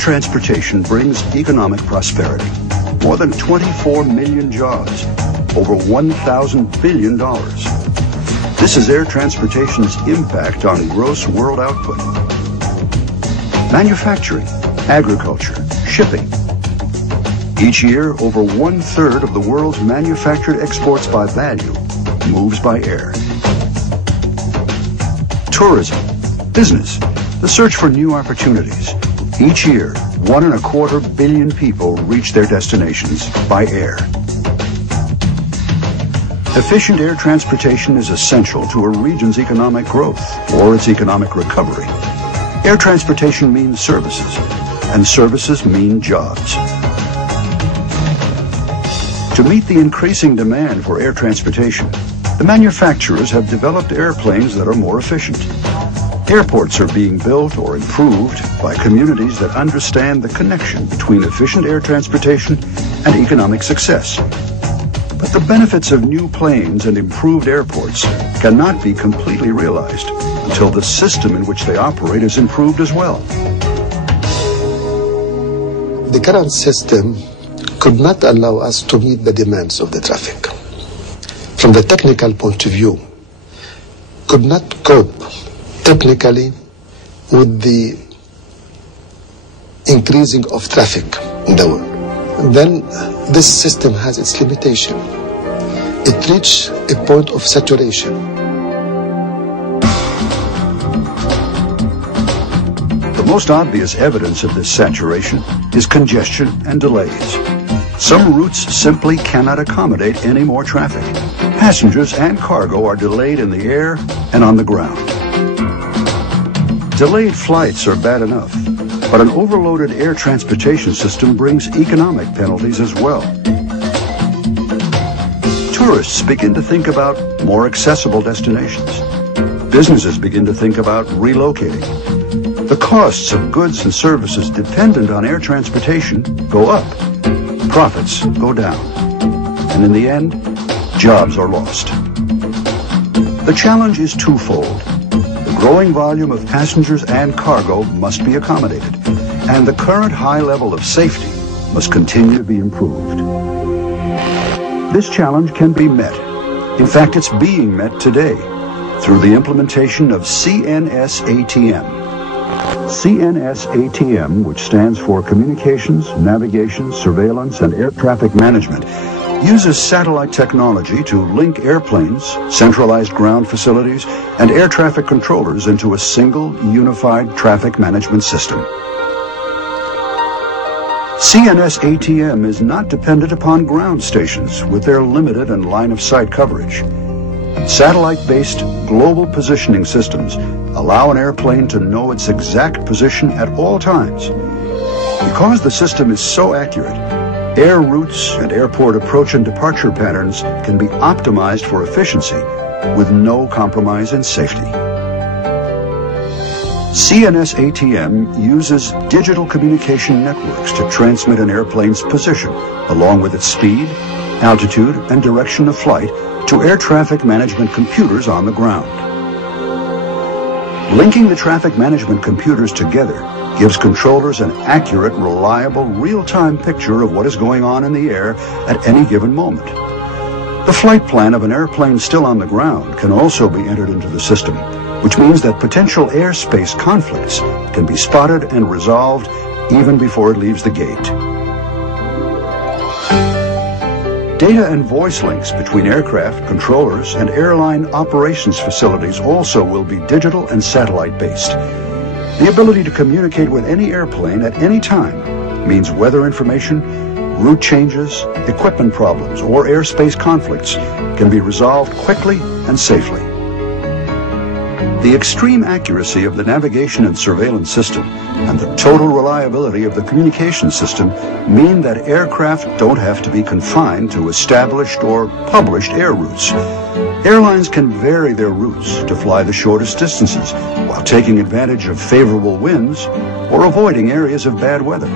transportation brings economic prosperity. More than 24 million jobs, over $1,000 billion. This is air transportation's impact on gross world output. Manufacturing, agriculture, shipping. Each year, over 1/3 of the world's manufactured exports by value moves by air. Tourism, business, the search for new opportunities. Each year, 1.25 billion people reach their destinations by air. Efficient air transportation is essential to a region's economic growth or its economic recovery. Air transportation means services, and services mean jobs. To meet the increasing demand for air transportation, the manufacturers have developed airplanes that are more efficient. Airports are being built or improved by communities that understand the connection between efficient air transportation and economic success. But the benefits of new planes and improved airports cannot be completely realized until the system in which they operate is improved as well. The current system could not allow us to meet the demands of the traffic. From the technical point of view, could not cope technically with the increasing of traffic in the world. Then this system has its limitation. It reached a point of saturation. The most obvious evidence of this saturation is congestion and delays. Some routes simply cannot accommodate any more traffic. Passengers and cargo are delayed in the air and on the ground. Delayed flights are bad enough, but an overloaded air transportation system brings economic penalties as well. Tourists begin to think about more accessible destinations. Businesses begin to think about relocating. The costs of goods and services dependent on air transportation go up. Profits go down. And in the end, jobs are lost. The challenge is twofold. The growing volume of passengers and cargo must be accommodated, and the current high level of safety must continue to be improved. This challenge can be met. In fact, it's being met today through the implementation of CNSATM. CNSATM, which stands for Communications, Navigation, Surveillance, and Air Traffic Management, uses satellite technology to link airplanes, centralized ground facilities, and air traffic controllers into a single, unified traffic management system. CNSATM is not dependent upon ground stations with their limited and line-of-sight coverage. Satellite-based global positioning systems allow an airplane to know its exact position at all times. Because the system is so accurate, air routes and airport approach and departure patterns can be optimized for efficiency with no compromise in safety. CNSATM uses digital communication networks to transmit an airplane's position, along with its speed, altitude, and direction of flight, to air traffic management computers on the ground. Linking the traffic management computers together gives controllers an accurate, reliable, real-time picture of what is going on in the air at any given moment. The flight plan of an airplane still on the ground can also be entered into the system, which means that potential airspace conflicts can be spotted and resolved even before it leaves the gate. Data and voice links between aircraft, controllers, and airline operations facilities also will be digital and satellite-based. The ability to communicate with any airplane at any time means weather information, route changes, equipment problems, or airspace conflicts can be resolved quickly and safely. The extreme accuracy of the navigation and surveillance system and the total reliability of the communication system mean that aircraft don't have to be confined to established or published air routes. Airlines can vary their routes to fly the shortest distances while taking advantage of favorable winds or avoiding areas of bad weather.